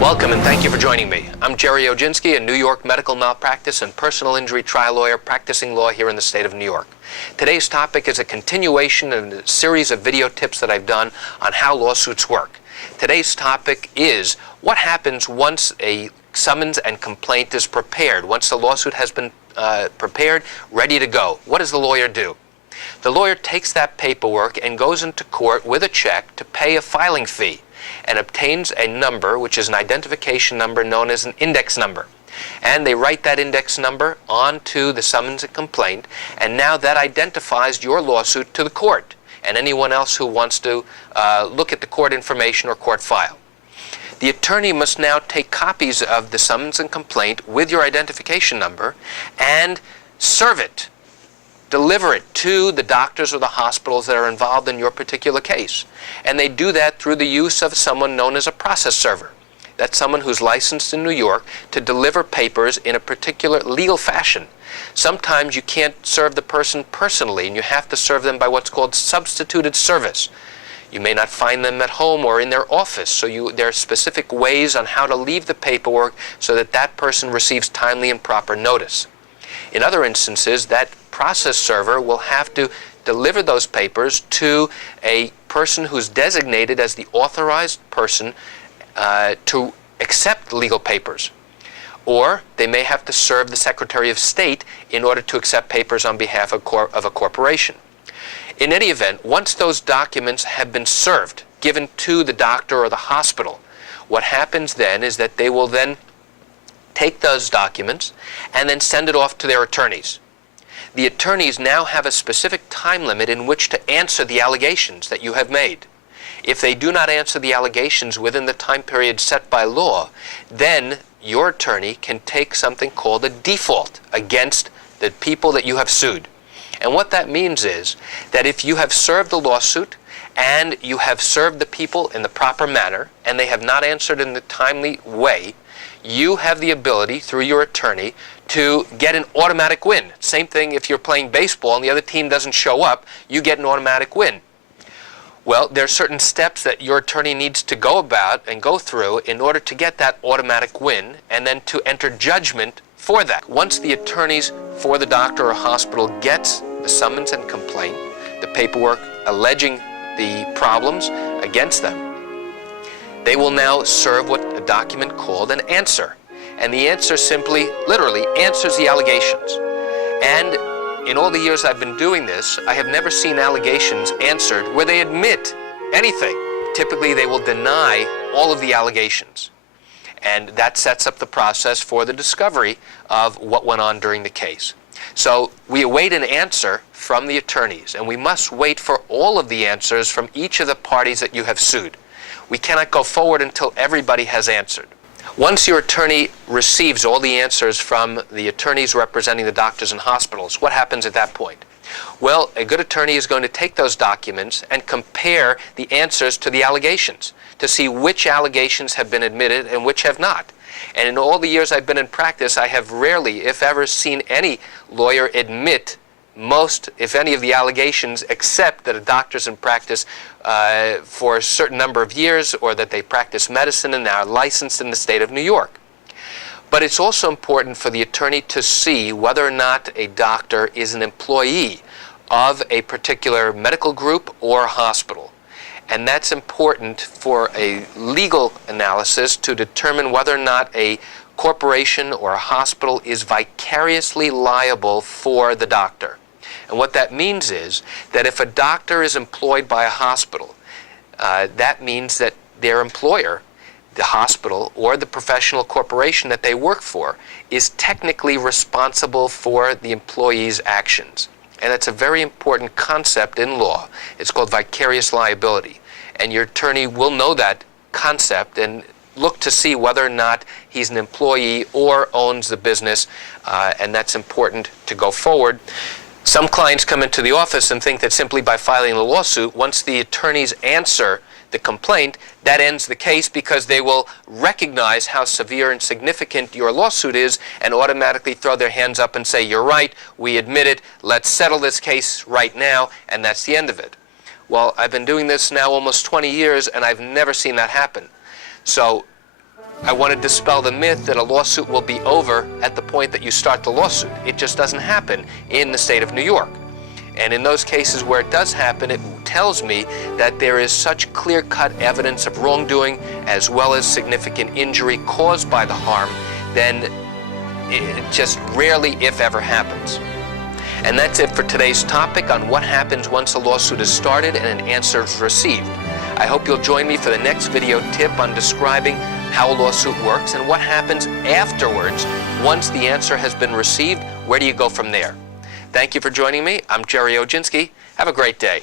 Welcome and thank you for joining me. I'm Gerry Oginski, a New York medical malpractice and personal injury trial lawyer practicing law here in the state of New York. Today's topic is a continuation of a series of video tips that I've done on how lawsuits work. Today's topic is what happens once a summons and complaint is prepared, once the lawsuit has been prepared, ready to go. What does the lawyer do? The lawyer takes that paperwork and goes into court with a check to pay a filing fee and obtains a number, which is an identification number known as an index number. And they write that index number onto the summons and complaint, and now that identifies your lawsuit to the court and anyone else who wants to look at the court information or court file. The attorney must now take copies of the summons and complaint with your identification number and serve it. Deliver it to the doctors or the hospitals that are involved in your particular case. And they do that through the use of someone known as a process server. That's someone who's licensed in New York to deliver papers in a particular legal fashion. Sometimes you can't serve the person personally, and you have to serve them by what's called substituted service. You may not find them at home or in their office, so there are specific ways on how to leave the paperwork so that that person receives timely and proper notice. In other instances, that process server will have to deliver those papers to a person who's designated as the authorized person to accept legal papers. Or they may have to serve the Secretary of State in order to accept papers on behalf of a corporation. In any event, once those documents have been served, given to the doctor or the hospital, what happens then is that they will then take those documents and then send it off to their attorneys. The attorneys now have a specific time limit in which to answer the allegations that you have made. If they do not answer the allegations within the time period set by law, then your attorney can take something called a default against the people that you have sued. And what that means is that if you have served the lawsuit and you have served the people in the proper manner and they have not answered in the timely way, you have the ability, through your attorney, to get an automatic win. Same thing if you're playing baseball and the other team doesn't show up, you get an automatic win. Well, there are certain steps that your attorney needs to go about and go through in order to get that automatic win and then to enter judgment for that. Once the attorneys for the doctor or hospital gets the summons and complaint, the paperwork alleging the problems against them, they will now serve what a document called an answer. And the answer simply, literally, answers the allegations. And in all the years I've been doing this, I have never seen allegations answered where they admit anything. Typically, they will deny all of the allegations. And that sets up the process for the discovery of what went on during the case. So we await an answer from the attorneys, and we must wait for all of the answers from each of the parties that you have sued. We cannot go forward until everybody has answered. Once your attorney receives all the answers from the attorneys representing the doctors and hospitals, what happens at that point? Well, a good attorney is going to take those documents and compare the answers to the allegations to see which allegations have been admitted and which have not. And in all the years I've been in practice, I have rarely, if ever, seen any lawyer admit most, if any, of the allegations, except that a doctor's in practice for a certain number of years, or that they practice medicine and are licensed in the state of New York. But it's also important for the attorney to see whether or not a doctor is an employee of a particular medical group or hospital. And that's important for a legal analysis to determine whether or not a corporation or a hospital is vicariously liable for the doctor. And what that means is that if a doctor is employed by a hospital, that means that their employer, the hospital or the professional corporation that they work for, is technically responsible for the employee's actions. And that's a very important concept in law. It's called vicarious liability. And your attorney will know that concept and look to see whether or not he's an employee or owns the business, and that's important to go forward. Some clients come into the office and think that simply by filing a lawsuit, once the attorneys answer the complaint, that ends the case because they will recognize how severe and significant your lawsuit is and automatically throw their hands up and say, "You're right, we admit it, let's settle this case right now," and that's the end of it. Well, I've been doing this now almost 20 years and I've never seen that happen. So I want to dispel the myth that a lawsuit will be over at the point that you start the lawsuit. It just doesn't happen in the state of New York. And in those cases where it does happen, it tells me that there is such clear-cut evidence of wrongdoing as well as significant injury caused by the harm, then it just rarely, if ever, happens. And that's it for today's topic on what happens once a lawsuit is started and an answer is received. I hope you'll join me for the next video tip on describing how a lawsuit works and what happens afterwards once the answer has been received. Where do you go from there? Thank you for joining me. I'm Gerry Oginski. Have a great day.